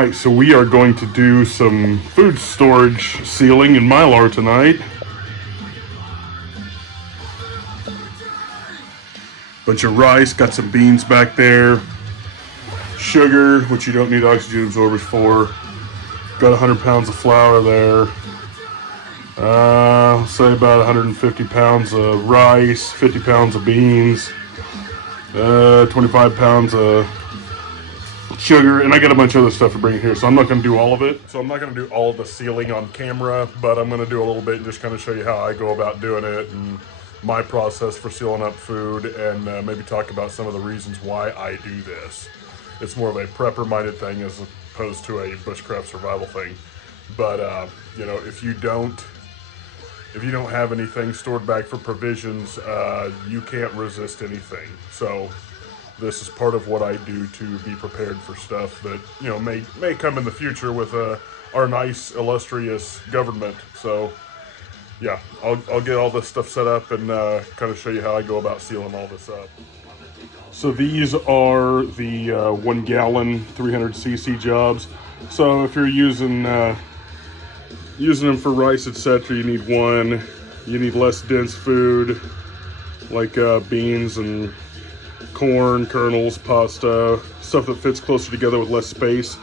Alright, so we are going to do some food storage sealing in Mylar tonight. Bunch of rice, got some beans back there. Sugar, which you don't need oxygen absorbers for. Got 100 pounds of flour there. Say about 150 pounds of rice, 50 pounds of beans, 25 pounds of sugar, and I got a bunch of other stuff to bring here, so I'm not going to do all of it. So I'm not going to do all of the sealing on camera, but I'm going to do a little bit and just kind of show you how I go about doing it and my process for sealing up food, and maybe talk about some of the reasons why I do this. It's more of a prepper-minded thing as opposed to a bushcraft survival thing. But you know, if you don't have anything stored back for provisions, you can't resist anything. So this is part of what I do to be prepared for stuff that, you know, may come in the future with our nice, illustrious government. So yeah, I'll get all this stuff set up and kind of show you how I go about sealing all this up. So these are the 1 gallon 300cc jobs. So if you're using them for rice, etc., you need one. You need less dense food like beans and corn, kernels, pasta, stuff that fits closer together with less space.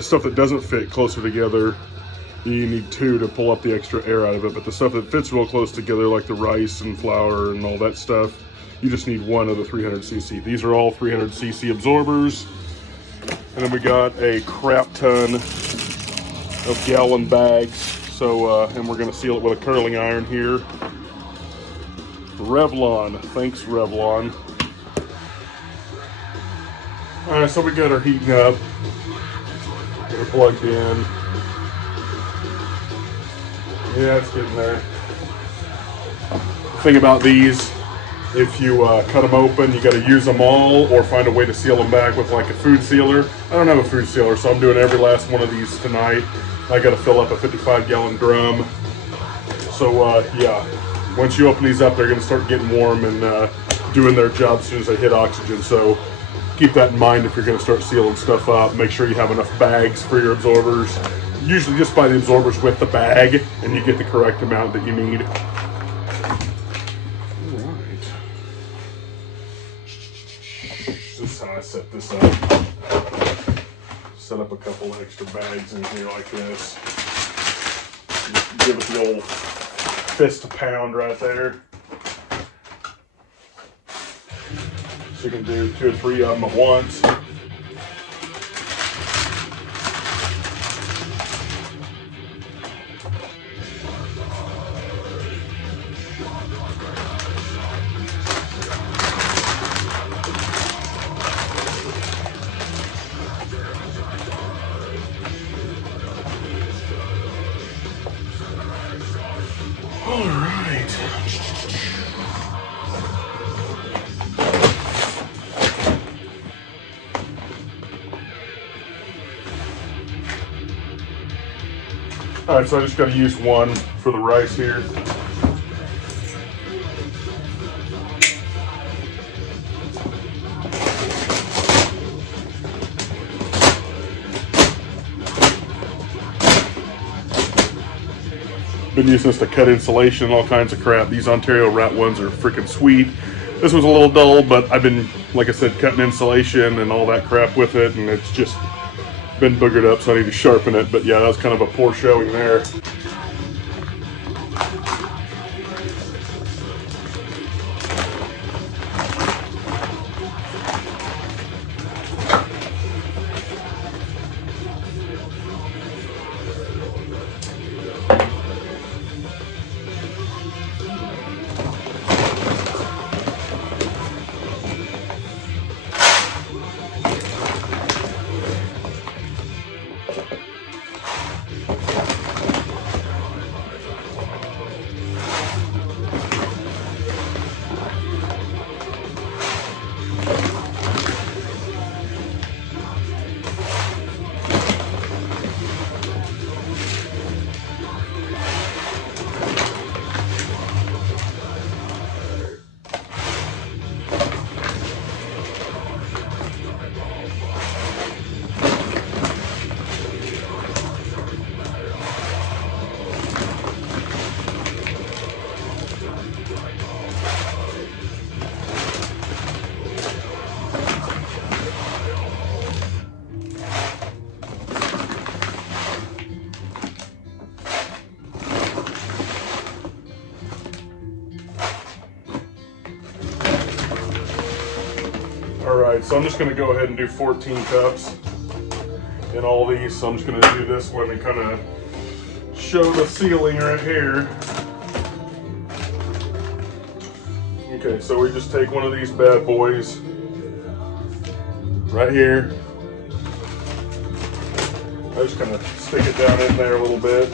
Stuff that doesn't fit closer together, you need 2 to pull up the extra air out of it. But the stuff that fits real close together, like the rice and flour and all that stuff, you just need 1 of the 300cc. These are all 300cc absorbers. And then we got a crap ton of gallon bags. So, and we're gonna seal it with a curling iron here. Revlon, thanks Revlon. All right, so we got our heating up. Get it plugged in. Yeah, it's getting there. The thing about these, if you cut them open, you got to use them all or find a way to seal them back with like a food sealer. I don't have a food sealer, so I'm doing every last one of these tonight. I got to fill up a 55-gallon drum. So yeah, once you open these up, they're going to start getting warm and doing their job as soon as they hit oxygen. So keep that in mind if you're going to start sealing stuff up. Make sure you have enough bags for your absorbers. Usually just buy the absorbers with the bag and you get the correct amount that you need. Alright. This is how I set this up. Set up a couple extra bags in here like this. Give it the old fist to pound right there. So you can do 2 or 3 of them at once. All right. All right, so I just got to use 1 for the rice here. Been using this to cut insulation and all kinds of crap. These Ontario Rat ones are freaking sweet. This one's a little dull, but I've been, like I said, cutting insulation and all that crap with it, and it's just been boogered up, so I need to sharpen it. But yeah, that was kind of a poor showing there. All right, so I'm just gonna go ahead and do 14 cups in all these. So I'm just gonna do this one and kind of show the ceiling right here. Okay, so we just take one of these bad boys right here. I just kind of stick it down in there a little bit.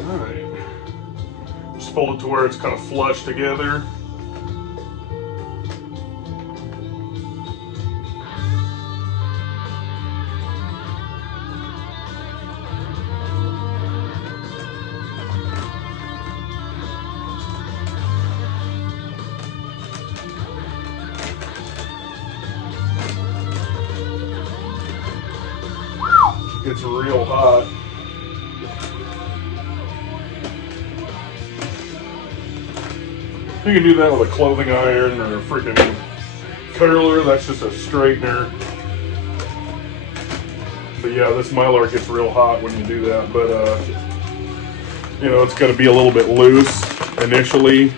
All right. Just fold it to where it's kind of flush together. It's real hot. You can do that with a clothing iron or a freaking curler. That's just a straightener. But yeah, this Mylar gets real hot when you do that. But you know, it's got to be a little bit loose initially.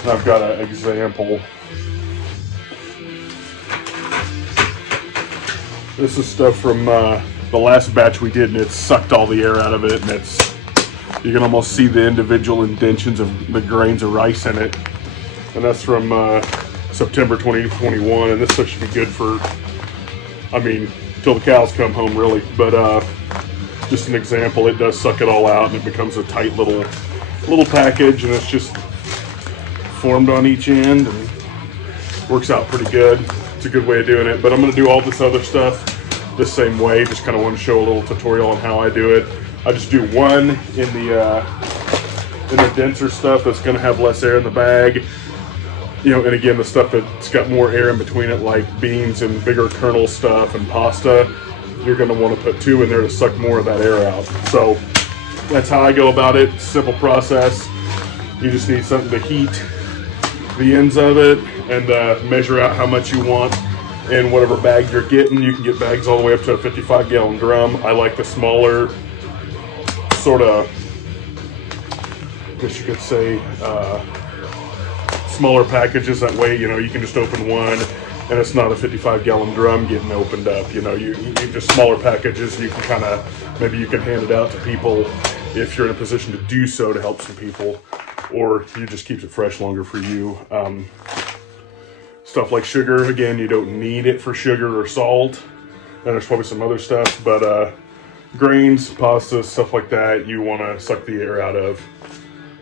And I've got an example. This is stuff from the last batch we did, and it sucked all the air out of it, and you can almost see the individual indentions of the grains of rice in it. And that's from September 2021, and this stuff should be good for, I mean, till the cows come home, really. But just an example, it does suck it all out, and it becomes a tight little package, and it's just formed on each end, and works out pretty good. It's a good way of doing it. But I'm going to do all this other stuff the same way. Just kind of want to show a little tutorial on how I do it. I just do one in the denser stuff that's going to have less air in the bag. You know, and again, the stuff that's got more air in between it, like beans and bigger kernel stuff and pasta, you're going to want to put two in there to suck more of that air out. So that's how I go about it. Simple process. You just need something to heat the ends of it and measure out how much you want in whatever bag you're getting. You can get bags all the way up to a 55-gallon drum. I like the smaller, sort of, I guess you could say, smaller packages. That way, you know, you can just open one and it's not a 55-gallon drum getting opened up. You know, you just smaller packages. You can kind of, maybe you can hand it out to people if you're in a position to do so, to help some people, or you just keeps it fresh longer for you. Stuff like sugar, again, you don't need it for sugar or salt. And there's probably some other stuff, but grains, pasta, stuff like that, you want to suck the air out of.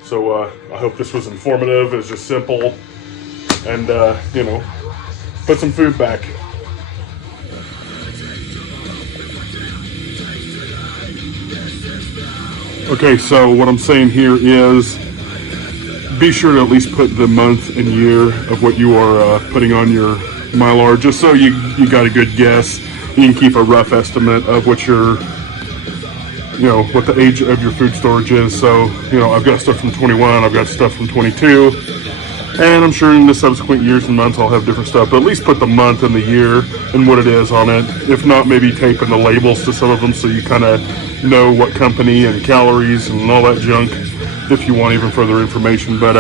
So I hope this was informative. It's just simple, and you know, put some food back. Okay, so what I'm saying here is, be sure to at least put the month and year of what you are putting on your Mylar, just so you got a good guess. You can keep a rough estimate of what your, you know, what the age of your food storage is. So, you know, I've got stuff from 21, I've got stuff from 22, and I'm sure in the subsequent years and months I'll have different stuff, but at least put the month and the year and what it is on it. If not, maybe tape in the labels to some of them so you kind of know what company and calories and all that junk, if you want even further information. But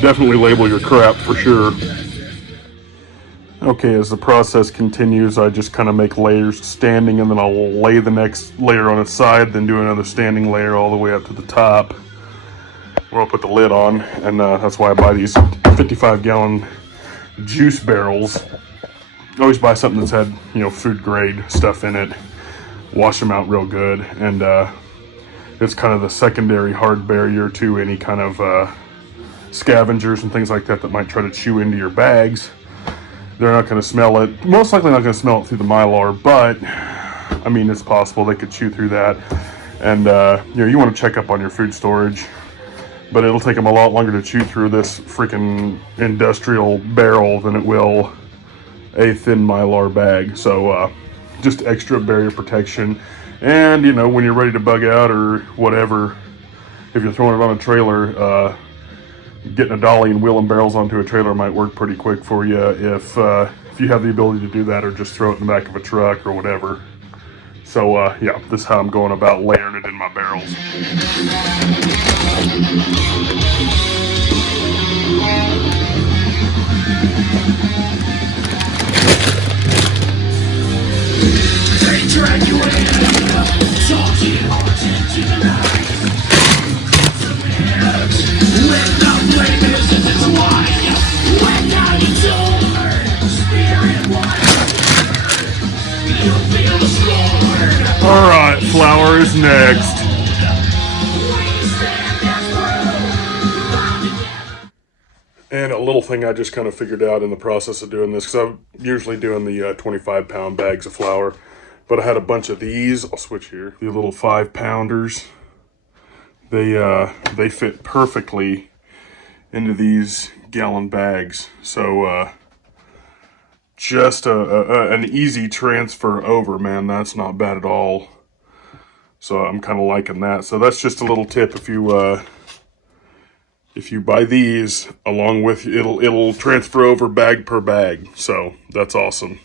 definitely label your crap for sure. Okay, as the process continues, I just kind of make layers standing, and then I'll lay the next layer on its side, then do another standing layer all the way up to the top, where I'll put the lid on. And that's why I buy these 55-gallon juice barrels. I always buy something that's had, you know, food grade stuff in it. Wash them out real good, and it's kind of the secondary hard barrier to any kind of scavengers and things like that that might try to chew into your bags. They're not going to smell it. Most likely not going to smell it through the Mylar, but I mean, it's possible they could chew through that. And you know, you want to check up on your food storage, but it'll take them a lot longer to chew through this freaking industrial barrel than it will a thin Mylar bag. So just extra barrier protection. And you know, when you're ready to bug out or whatever, if you're throwing it on a trailer, getting a dolly and wheeling barrels onto a trailer might work pretty quick for you if you have the ability to do that, or just throw it in the back of a truck or whatever. So yeah, this is how I'm going about layering it in my barrels. They drag you in, talking hard into the night. When the blame is intertwined, when now you torn, spirit wide, you feel the scorn. All right, flour is next. We stand as proof. And a little thing I just kind of figured out in the process of doing this, because I'm usually doing the 25-pound bags of flour, but I had a bunch of these. I'll switch here. The little 5-pounders. They fit perfectly into these gallon bags. So just an easy transfer over, man. That's not bad at all. So I'm kind of liking that. So that's just a little tip if you buy these along with it'll transfer over bag per bag. So that's awesome.